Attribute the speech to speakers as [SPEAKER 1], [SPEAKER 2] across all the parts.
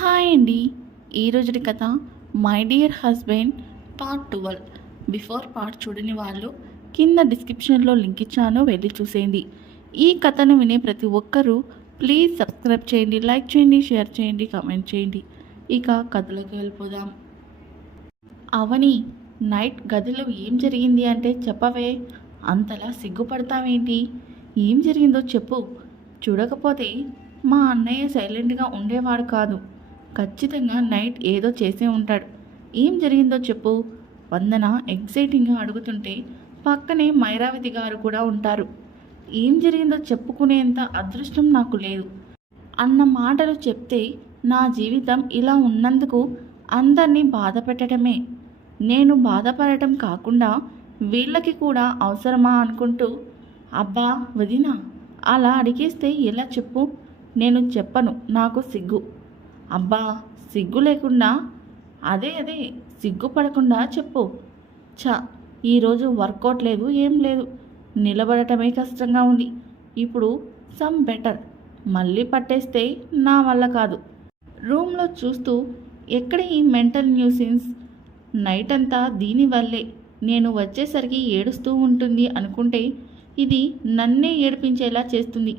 [SPEAKER 1] Hi అండి. ఈరోజు కథ my dear husband part twelve. Before part చూడని వాళ్ళు కింద డిస్క్రిప్షన్లో లింక్ ఇచ్చాను వెళ్ళి చూసేయండి. ఈ కథను వినే ప్రతి ఒక్కరూ ప్లీజ్ సబ్స్క్రైబ్ చేయండి లైక్ చేయండి షేర్ చేయండి కామెంట్ చేయండి. ఇక కథలోకి వెళ్ళిపోదాం. అవని నైట్ గదిలో ఏం జరిగింది అంటే చెప్పవే అంతలా సిగ్గుపడతావేంటి? ఏం జరిగిందో చెప్పు. చూడకపోతే మా అన్నయ్య సైలెంట్గా ఉండేవాడు కాదు. ఖచ్చితంగా నైట్ ఏదో చేసే ఉంటాడు. ఏం జరిగిందో చెప్పు. వందన ఎగ్జైటింగ్గా అడుగుతుంటే పక్కనే మైరావతి గారు కూడా ఉంటారు. ఏం జరిగిందో చెప్పుకునేంత అదృష్టం నాకు లేదు. అన్న మాటలు చెప్తే నా జీవితం ఇలా ఉన్నందుకు అందరినీ బాధ పెట్టడమే నేను బాధపడటం కాకుండా వీళ్ళకి కూడా అవసరమా అనుకుంటూ అబ్బా వదినా అలా అడిగేస్తే ఎలా చెప్పు? నేను చెప్పను నాకు సిగ్గు. అబ్బా సిగ్గు లేకుండా అదే అదే సిగ్గుపడకుండా చెప్పు. చా ఈరోజు వర్కౌట్ లేదు ఏం లేదు. నిలబడటమే కష్టంగా ఉంది. ఇప్పుడు సమ్ బెటర్. మళ్ళీ పట్టేస్తే నా వల్ల కాదు. రూమ్లో చూస్తూ ఎక్కడ ఈ మెంటల్ న్యూసిన్స్? నైట్ అంతా దీనివల్లే నేను వచ్చేసరికి ఏడుస్తూ ఉంటుంది అనుకుంటే ఇది నన్నే ఏడిపించేలా చేస్తుంది.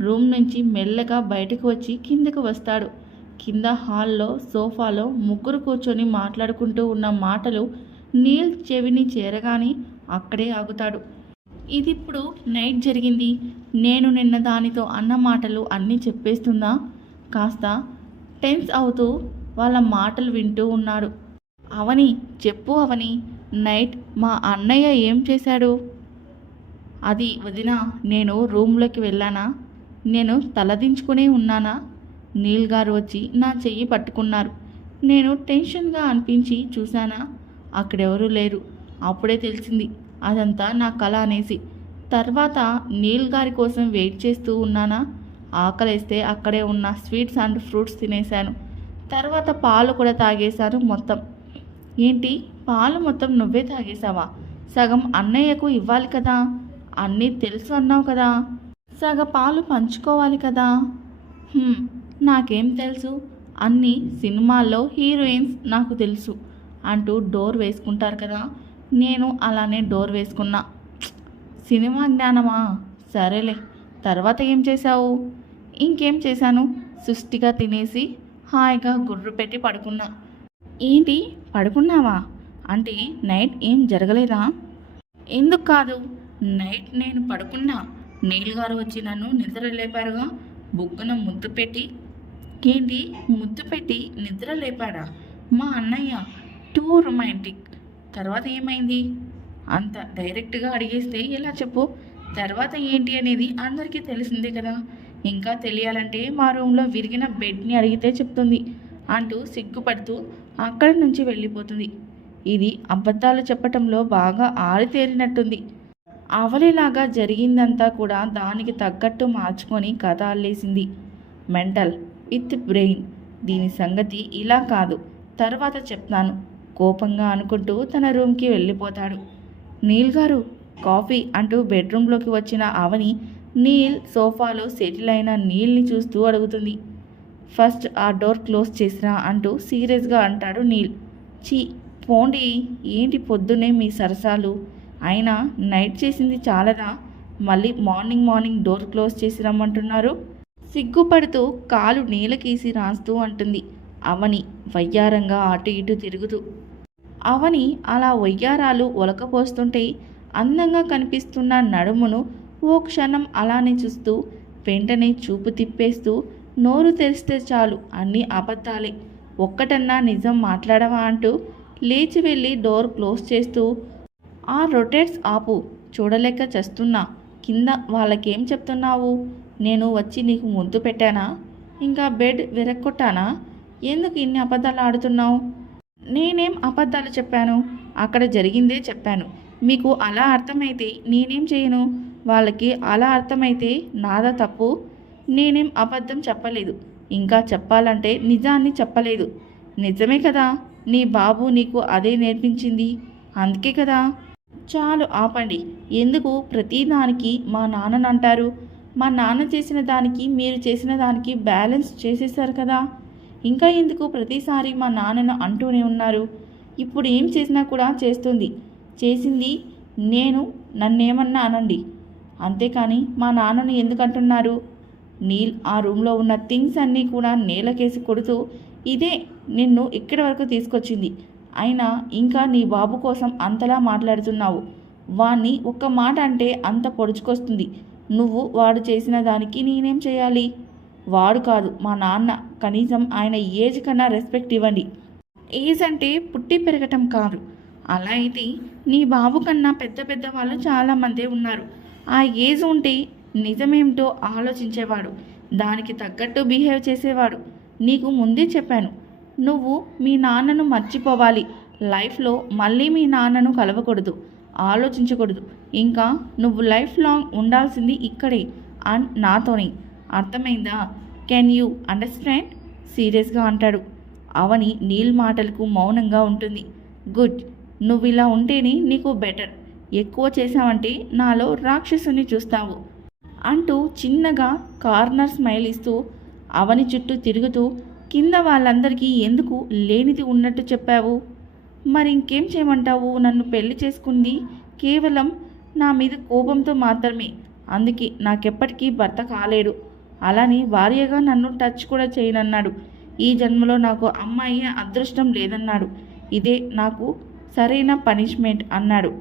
[SPEAKER 1] రూమ్ నుంచి మెల్లగా బయటకు వచ్చి కిందకు వస్తాడు. కింద హాల్లో సోఫాలో ముగ్గురు కూర్చొని మాట్లాడుకుంటూ ఉన్న మాటలు నీల్ చెవిని చేరగానే అక్కడే ఆగుతాడు. ఇది ఇప్పుడు నైట్ జరిగింది. నేను నిన్న దానితో అన్న మాటలు అన్నీ చెప్పేస్తుందా? కాస్త టెన్స్ అవుతూ వాళ్ళ మాటలు వింటూ ఉన్నాడు. అవని చెప్పు అవని. నైట్ మా అన్నయ్య ఏం చేశాడు? అది వదిన నేను రూమ్లోకి వెళ్ళానా? నేను తలదించుకునే ఉన్నానా? నీల్ గారు వచ్చి నా చెయ్యి పట్టుకున్నారు. నేను టెన్షన్గా అనిపించి చూశానా? అక్కడెవరూ లేరు. అప్పుడే తెలిసింది. అదంతా నా కళ అనేసి. తర్వాత నీల్ గారి కోసం వెయిట్ చేస్తూ ఉన్నానా? ఆకలేస్తే అక్కడే ఉన్న స్వీట్స్ అండ్ ఫ్రూట్స్ తినేశాను. తర్వాత పాలు కూడా తాగేశాను మొత్తం. ఏంటి? పాలు మొత్తం నువ్వే తాగేశావా? సగం అన్నయ్యకు ఇవ్వాలి కదా? అన్నీ తెలుసు అన్నావు కదా? సగ పాలు పంచుకోవాలి కదా? నాకేం తెలుసు? అన్ని సినిమాల్లో హీరోయిన్స్ నాకు తెలుసు అంటూ డోర్ వేసుకుంటారు కదా. నేను అలానే డోర్ వేసుకున్నా. సినిమా జ్ఞానమా? సరేలే. తర్వాత ఏం చేశావు? ఇంకేం చేశాను? సుష్టిగా తినేసి హాయిగా గుర్రు పెట్టి పడుకున్నా. ఏంటి? పడుకున్నావా? అంటే నైట్ ఏం జరగలేదా? ఎందుకు కాదు? నైట్ నేను పడుకున్నా. నీళ్ళు గారు వచ్చి నన్ను నిద్ర లేపారుగా బుగ్గన ముద్దు పెట్టి ఏంటి ముద్దు పెట్టి నిద్ర లేపాడా? మా అన్నయ్య టూ రొమాంటిక్. తర్వాత ఏమైంది? అంత డైరెక్ట్గా అడిగేస్తే ఎలా చెప్పు? తర్వాత ఏంటి అనేది అందరికీ తెలిసిందే కదా. ఇంకా తెలియాలంటే మా రూమ్లో విరిగిన బెడ్ని అడిగితే చెప్తుంది. అంటూ సిగ్గుపడుతూ అక్కడి నుంచి వెళ్ళిపోతుంది. ఇది అబద్ధాలు చెప్పటంలో బాగా ఆరితేరినట్టుంది. అవలిలాగా జరిగిందంతా కూడా దానికి తగ్గట్టు మార్చుకొని కథ అల్లేసింది మెంటల్. With brain. దీని సంగతి ఇలా కాదు. తర్వాత చెప్తాను. కోపంగా అనుకుంటూ తన రూమ్కి వెళ్ళిపోతాడు. నీల్ గారు కాఫీ అంటూ బెడ్రూమ్లోకి వచ్చిన అవని నీల్ సోఫాలో సెటిల్ అయిన నీల్ని చూస్తూ అడుగుతుంది. ఫస్ట్ ఆ డోర్ క్లోజ్ చేసినా అంటూ సీరియస్గా అంటాడు నీల్. చీ పోండి. ఏంటి పొద్దునే మీ సరసాలు? అయినా నైట్ చేసింది చాలదా? మళ్ళీ మార్నింగ్ మార్నింగ్ డోర్ క్లోజ్ చేసి రమ్మంటున్నారు. సిగ్గుపడుతూ కాలు నేలకేసి రాస్తూ అంటుంది. అవని వయ్యారంగా అటు ఇటు తిరుగుతూ. అవని అలా వయ్యారాలు ఒలకపోస్తుంటే అందంగా కనిపిస్తున్న నడుమును ఓ క్షణం అలానే చూస్తూ వెంటనే చూపు తిప్పేస్తూ నోరు తెరిస్తే చాలు అన్నీ అబద్ధాలే. ఒక్కటన్నా నిజం మాట్లాడవా అంటూ లేచి వెళ్ళి డోర్ క్లోజ్ చేస్తూ ఆ రొటేట్స్ ఆపు చూడలేక చస్తున్నా. కింద వాళ్ళకేం చెప్తున్నావు? నేను వచ్చి నీకు ముద్దు పెట్టానా? ఇంకా బెడ్ విరక్కొట్టానా ఎందుకు ఇన్ని అబద్ధాలు ఆడుతున్నావు? నేనేం అబద్ధాలు చెప్పాను? అక్కడ జరిగిందే చెప్పాను. మీకు అలా అర్థమైతే నేనేం చేయను? వాళ్ళకి అలా అర్థమైతే నాదా తప్పు? నేనేం అబద్ధం చెప్పలేదు. ఇంకా చెప్పాలంటే నిజాన్ని చెప్పలేదు. నిజమే కదా? నీ బాబు నీకు అదే నేర్పించింది. అందుకే కదా? చాలు ఆపండి. ఎందుకు ప్రతిదానికి మా నాన్నని అంటారు? మా నాన్న చేసిన దానికి మీరు చేసిన దానికి బ్యాలెన్స్ చేసేసారు కదా. ఇంకా ఎందుకు ప్రతిసారి మా నాన్నను అంటూనే ఉన్నారు? ఇప్పుడు ఏం చేసినా కూడా చేస్తుంది. చేసింది నేను నన్నేమన్నా అనండి. అంతేకాని మా నాన్నను ఎందుకు అంటున్నారు? నీల్ ఆ రూమ్లో ఉన్న థింగ్స్ అన్నీ కూడా నేలకేసి కొడుతూ ఇదే నిన్ను ఇక్కడి వరకు తీసుకొచ్చింది. అయినా ఇంకా నీ బాబు కోసం అంతలా మాట్లాడుతున్నావు. వాణ్ణి ఒక్క మాట అంటే అంత పొడుచుకొస్తుంది. నువ్వు వాడు చేసిన దానికి నేనేం చేయాలి? వాడు కాదు మా నాన్న. కనీసం ఆయన ఏజ్ కన్నా రెస్పెక్ట్ ఇవ్వండి. ఏజ్ అంటే పుట్టి పెరగటం కాదు. అలా అయితే నీ బాబు కన్నా పెద్ద పెద్ద వాళ్ళు చాలామందే ఉన్నారు. ఆ ఏజ్ ఉంటే నిజమేమిటో ఆలోచించేవాడు. దానికి తగ్గట్టు బిహేవ్ చేసేవాడు. నీకు ముందే చెప్పాను. నువ్వు మీ నాన్నను మర్చిపోవాలి. లైఫ్లో మళ్ళీ మీ నాన్నను కలవకూడదు. ఆలోచించకూడదు. ఇంకా నువ్వు లైఫ్ లాంగ్ ఉండాల్సింది ఇక్కడే అండ్ నాతోనే. అర్థమైందా? Can you understand? సీరియస్గా అంటాడు. అవని నీల్ మాటలకు మౌనంగా ఉంటుంది. గుడ్. నువ్వు ఇలా ఉంటేనే నీకు బెటర్. ఎక్కువ చేశావంటే నాలో రాక్షసుని చూస్తావు అంటూ చిన్నగా కార్నర్ స్మైల్ ఇస్తూ అవని చుట్టూ తిరుగుతూ కింద వాళ్ళందరికీ ఎందుకు లేనిది ఉన్నట్టు చెప్పావు? మరి ఇంకేం చేయమంటావు? నన్ను పెళ్ళి చేసుకుంది కేవలం నా మీద కోపంతో మాత్రమే. అందుకే నాకెప్పటికీ భర్త కాలేడు. అలాని భార్యగా నన్ను టచ్ కూడా చేయనన్నాడు. ఈ జన్మలో నాకు అమ్మాయి అదృష్టం లేదన్నాడు. ఇదే నాకు సరైన పనిష్మెంట్ అన్నాడు.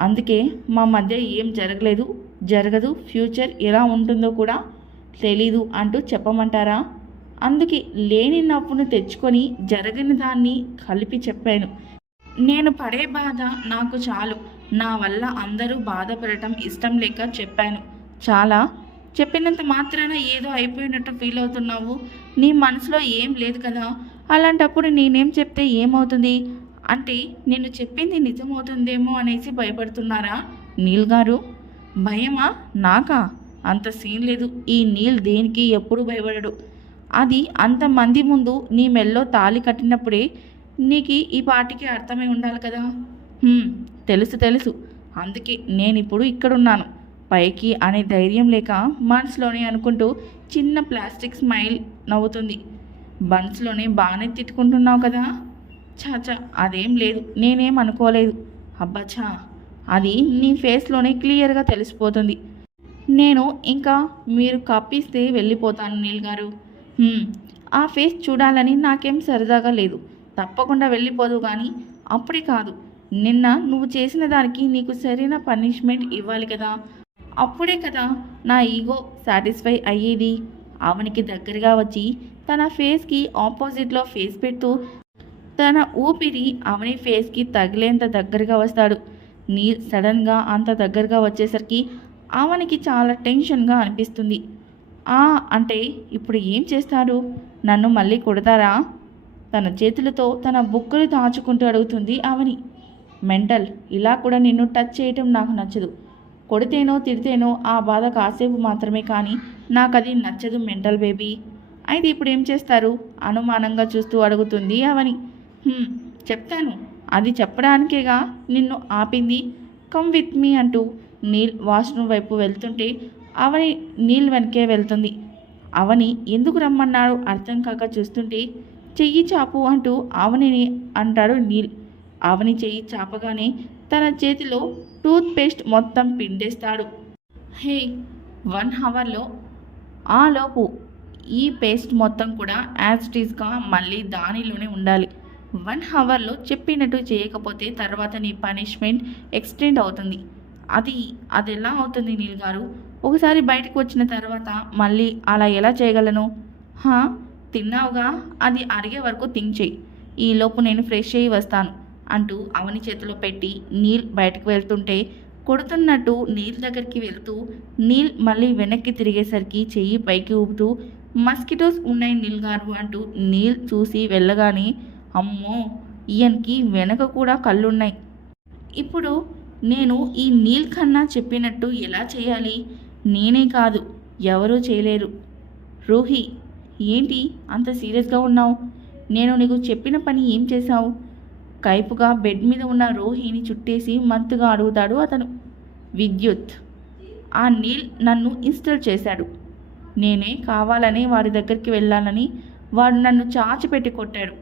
[SPEAKER 1] అందుకే మా మధ్య ఏం జరగలేదు జరగదు ఫ్యూచర్ ఎలా ఉంటుందో కూడా తెలీదు అంటూ చెప్పమంటారా? అందుకే లేని నవ్వును తెచ్చుకొని జరగని దాన్ని కలిపి చెప్పాను. నేను పడే బాధ నాకు చాలు. నా వల్ల అందరూ బాధపడటం ఇష్టం లేక చెప్పాను. చాలా. చెప్పినంత మాత్రాన ఏదో అయిపోయినట్టు ఫీల్ అవుతున్నావు. నీ మనసులో ఏం లేదు కదా. అలాంటప్పుడు నేనేం చెప్తే ఏమవుతుంది? అంటే నేను చెప్పింది నిజమవుతుందేమో అనేసి భయపడుతున్నారా నీల్ గారు? భయమా? నాకా? అంత సీన్ లేదు. ఈ నీల్ దేనికి ఎప్పుడు భయపడడు? అది అంతమంది ముందు నీ మెల్లో తాళి కట్టినప్పుడే నీకు ఈ పాటికి అర్థమై ఉండాలి కదా? తెలుసు తెలుసు. అందుకే నేను ఇప్పుడు ఇక్కడున్నాను. పైకి అనే ధైర్యం లేక మనసులోనే అనుకుంటూ చిన్న ప్లాస్టిక్ స్మైల్ నవ్వుతుంది. బన్స్లోనే బాగానే తిట్టుకుంటున్నావు కదా? చాచా అదేం లేదు. నేనేం అనుకోలేదు. అబ్బాచా అది నీ ఫేస్లోనే క్లియర్గా తెలిసిపోతుంది. నేను ఇంకా మీరు కప్పిస్తే వెళ్ళిపోతాను నీల్ గారు. ఆ ఫేస్ చూడాలని నాకేం సరదాగా లేదు. తప్పకుండా వెళ్ళిపోదు కానీ అప్పుడే కాదు. నిన్న నువ్వు చేసిన దానికి నీకు సరైన పనిష్మెంట్ ఇవ్వాలి కదా. అప్పుడే కదా నా ఈగో సాటిస్ఫై అయ్యేది. అవనికి దగ్గరగా వచ్చి తన ఫేస్కి ఆపోజిట్లో ఫేస్ పెడుతూ తన ఊపిరి అవని ఫేస్కి తగిలేంత దగ్గరగా వస్తాడు. నీ సడన్గా అంత దగ్గరగా వచ్చేసరికి అవనికి చాలా టెన్షన్గా అనిపిస్తుంది. అంటే ఇప్పుడు ఏం చేస్తారు నన్ను మళ్ళీ కొడతారా? తన చేతులతో తన బుక్కలు దాచుకుంటూ అడుగుతుంది అవని మెంటల్ ఇలా కూడా నిన్ను టచ్ చేయటం నాకు నచ్చదు. కొడితేనో తిడితేనో ఆ బాధ కాసేపు మాత్రమే కానీ నాకు అది నచ్చదు మెంటల్ బేబీ. అయితే ఇప్పుడు ఏం చేస్తారు? అనుమానంగా చూస్తూ అడుగుతుంది అవని చెప్తాను. అది చెప్పడానికేగా నిన్ను ఆపింది? కమ్ విత్ మీ అంటూ నీల్ వాష్రూమ్ వైపు వెళ్తుంటే అవని నీళ్ళు వెనకే వెళ్తుంది. అవని ఎందుకు రమ్మన్నాడు? అర్థం కాక చూస్తుంటే చెయ్యి చాపు అంటూ అవనిని అంటాడు నీల్. అవని చెయ్యి చాపగానే తన చేతిలో టూత్ పేస్ట్ మొత్తం పిండేస్తాడు. హే వన్ అవర్లో ఆలోపు ఈ పేస్ట్ మొత్తం కూడా యాజ్టీస్గా మళ్ళీ దానిలోనే ఉండాలి. వన్ అవర్లో చెప్పినట్టు చేయకపోతే తర్వాత నీ పనిష్మెంట్ ఎక్స్టెండ్ అవుతుంది. అది అది ఎలా అవుతుంది నీల్ గారు? ఒకసారి బయటకు వచ్చిన తర్వాత మళ్ళీ అలా ఎలా చేయగలను? హా తిన్నావుగా? అది అరిగే వరకు థింక్ చేయి. ఈలోపు నేను ఫ్రెష్ అయ్యి వస్తాను అంటూ అవని చేతిలో పెట్టి నీల్ బయటకు వెళ్తుంటే కొడుతున్నట్టు నీల్ దగ్గరికి వెళ్తూ నీల్ మళ్ళీ వెనక్కి తిరిగేసరికి చెయ్యి పైకి ఊపుతూ మస్కిటోస్ ఉన్నాయి నీల్ గారు అంటూ నీల్ చూసి వెళ్ళగానే అమ్మో ఈయనకి వెనక కూడా కళ్ళున్నాయి. ఇప్పుడు నేను ఈ నీల్ కన్నా చెప్పినట్టు ఎలా చేయాలి? నేనే కాదు ఎవరూ చేయలేరు. రూహి ఏంటి అంత సీరియస్గా ఉన్నావు? నేను నీకు చెప్పిన పని ఏం చేశావు? కైపుగా బెడ్ మీద ఉన్న రోహిని చుట్టేసి మత్తుగా అడుగుతాడు అతను. విద్యుత్. ఆ నీల్ నన్ను ఇన్స్టాల్ చేశాడు. నేనే కావాలని వాడి దగ్గరికి వెళ్ళాలని వాడు నన్ను చాచిపెట్టి కొట్టాడు.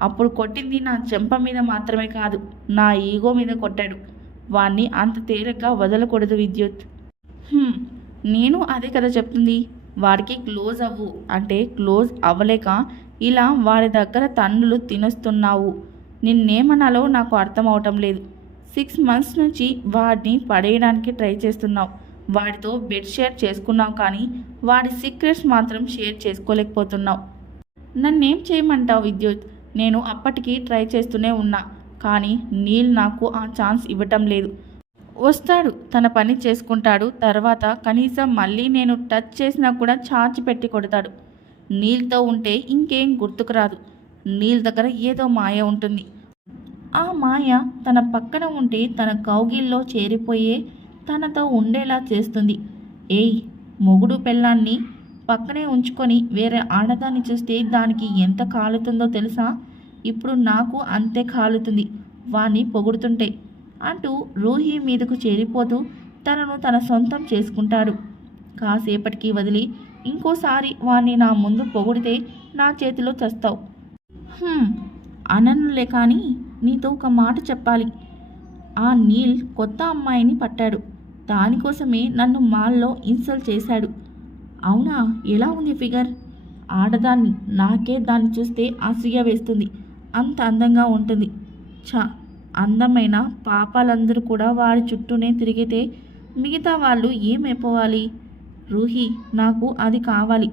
[SPEAKER 1] అప్పుడు కొట్టింది నా చెంప మీద మాత్రమే కాదు నా ఈగో మీద కొట్టాడు. వాణ్ణి అంత తేలిగ్గా వదలకూడదు విద్యుత్. నేను అదే కదా చెప్తుంది. వాడికి క్లోజ్ అవ్వు. అంటే క్లోజ్ అవ్వలేక ఇలా వాడి దగ్గర తన్నులు తినొస్తున్నావు. నిన్నేమనాలో నాకు అర్థం అవటం లేదు. సిక్స్ మంత్స్ నుంచి వాడిని పడేయడానికి ట్రై చేస్తున్నావు. వాడితో బెడ్ షేర్ చేసుకున్నావు కానీ వాడి సీక్రెట్స్ మాత్రం షేర్ చేసుకోలేకపోతున్నావు. నన్నేం చేయమంటావు విద్యుత్? నేను అప్పటికి ట్రై చేస్తూనే ఉన్నా. కానీ నీల్ నాకు ఆ ఛాన్స్ ఇవ్వటం లేదు. వస్తాడు. తన పని చేసుకుంటాడు. తర్వాత కనీసం మళ్ళీ నేను టచ్ చేసినా కూడా ఛార్జ్ పెట్టి కొడతాడు. నీళ్ళతో ఉంటే ఇంకేం గుర్తుకు రాదు. దగ్గర ఏదో మాయ ఉంటుంది. ఆ మాయ తన పక్కన ఉంటే తన కౌగిల్లో చేరిపోయే తనతో ఉండేలా చేస్తుంది. ఏయ్ మొగుడు పెళ్ళాన్ని పక్కనే ఉంచుకొని వేరే ఆడదాన్ని చూస్తే దానికి ఎంత కాలుతుందో తెలుసా? ఇప్పుడు నాకు అంతే కాలుతుంది. వాణ్ణి పొగుడుతుంటే అంటూ రూహి మీదకు చేరిపోతూ తనను తన సొంతం చేసుకుంటాడు. కాసేపటికి వదిలి ఇంకోసారి వాణ్ణి నా ముందు పొగిడితే నా చేతిలో చస్తావు. అననులే కానీ నీతో ఒక మాట చెప్పాలి. ఆ నీల్ కొత్త అమ్మాయిని పట్టాడు. దానికోసమే నన్ను మాల్లో ఇన్సల్ట్ చేశాడు. అవునా? ఎలా ఉంది ఫిగర్? ఆడదాన్ని నాకే దాన్ని చూస్తే అసూయ వేస్తుంది అంత అందంగా ఉంటుంది. చా అందమైన పాపాలందరూ కూడా వాడి చుట్టూనే తిరిగితే మిగతా వాళ్ళు ఏమైపోవాలి? రూహి నాకు అది కావాలి.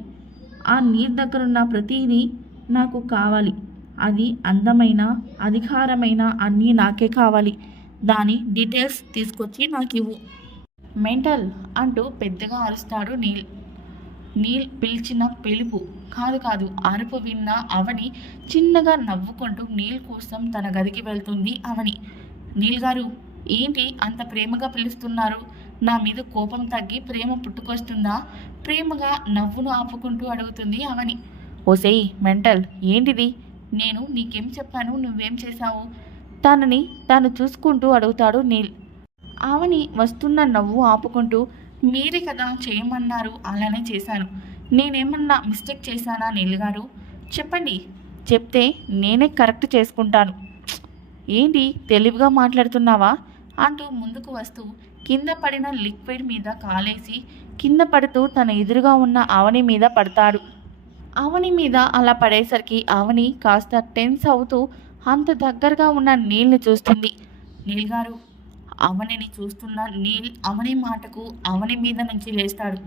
[SPEAKER 1] ఆ నీర్ దగ్గరున్న ప్రతిదీ నాకు కావాలి. అది అందమైన అధికారమైన అన్నీ నాకే కావాలి. దాని డీటెయిల్స్ తీసుకొచ్చి నాకు ఇవ్వు. మెంటల్ అంటూ పెద్దగా అరుస్తాడు నీల్. నీల్ పిలిచిన పిలుపు. కాదు కాదు అరుపు విన్న అవని చిన్నగా నవ్వుకుంటూ నీల్ కోసం తన గదికి వెళ్తుంది అవని. నీల్ గారు ఏంటి అంత ప్రేమగా పిలుస్తున్నారు? నా మీద కోపం తగ్గి ప్రేమ పుట్టుకొస్తుందా? ప్రేమగా నవ్వును ఆపుకుంటూ అడుగుతుంది అవని. ఓసేయ్ మెంటల్ ఏంటిది? నేను నీకేం చెప్పాను నువ్వేం చేశావు? తనని తాను చూసుకుంటూ అడుగుతాడు నీల్. ఆవని వస్తున్న నవ్వు ఆపుకుంటూ మీరే కదా చేయమన్నారు అలానే చేశాను. నేనేమన్నా మిస్టేక్ చేశానా నీల్ గారు? చెప్పండి. చెప్తే నేనే కరెక్ట్ చేసుకుంటాను. ఏంటి తెలివిగా మాట్లాడుతున్నావా? అంటూ ముందుకు వస్తూ కింద పడిన లిక్విడ్ మీద కాలేసి కింద పడుతూ తన ఎదురుగా ఉన్న ఆవని మీద పడతాడు. ఆవని మీద అలా పడేసరికి ఆవని కాస్త టెన్స్ అవుతూ అంత దగ్గరగా ఉన్న నీళ్ళని చూస్తుంది. నీల్ గారు అవనిని చూస్తున్న నీల్ అవని మాటకు అవని మీద నుంచి లేస్తాడు.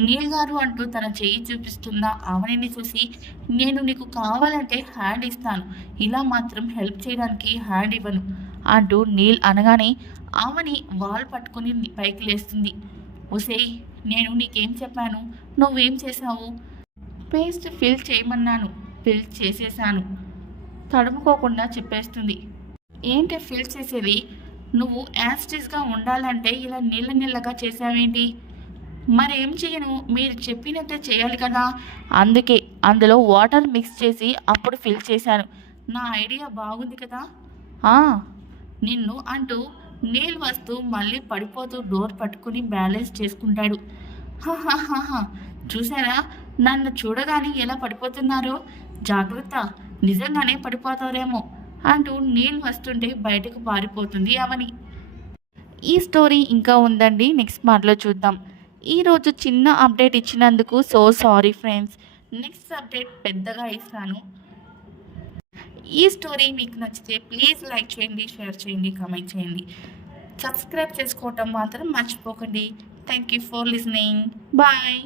[SPEAKER 1] నీల్ గారు అంటూ తన చెయ్యి చూపిస్తున్న అవనిని చూసి నేను నీకు కావాలంటే హ్యాండ్ ఇస్తాను. ఇలా మాత్రం హెల్ప్ చేయడానికి హ్యాండ్ ఇవ్వను. అంటూ నీల్ అనగానే అవని వాల్ పట్టుకుని పైకి లేస్తుంది. ఒసేయ్ నేను నీకేం చెప్పాను? నువ్వేం చేశావు? Paste fill చేయమన్నాను. ఫిల్ చేసేసాను. తడుముకోకుండా చెప్పేస్తుంది. ఏంటి ఫిల్ చేసేది? నువ్వు యాస్టిస్గా ఉండాలంటే ఇలా నీళ్ళ నీళ్ళగా చేసావేంటి మరేం చేయను? మీరు చెప్పినట్టే చేయాలి కదా? అందుకే అందులో వాటర్ మిక్స్ చేసి అప్పుడు ఫిల్ చేశాను. నా ఐడియా బాగుంది కదా? నిన్ను అంటూ నీళ్ళు వస్తూ మళ్ళీ పడిపోతూ డోర్ పట్టుకుని బ్యాలెన్స్ చేసుకుంటాడు. చూసారా నన్ను చూడగానే ఎలా పడిపోతున్నారో? జాగ్రత్త! నిజంగానే పడిపోతారేమో. అంటూ నీళ్ళు వస్తుంటే బయటకు పారిపోతుంది అవని. ఈ స్టోరీ ఇంకా ఉందండి నెక్స్ట్ పార్ట్లో చూద్దాం. ఈరోజు చిన్న అప్డేట్ ఇచ్చినందుకు so sorry friends. Next update పెద్దగా ఇస్తాను. ఈ స్టోరీ మీకు నచ్చితే ప్లీజ్ లైక్ చేయండి షేర్ చేయండి కామెంట్ చేయండి. సబ్స్క్రైబ్ చేసుకోవటం మాత్రం మర్చిపోకండి. Thank you for listening. Bye.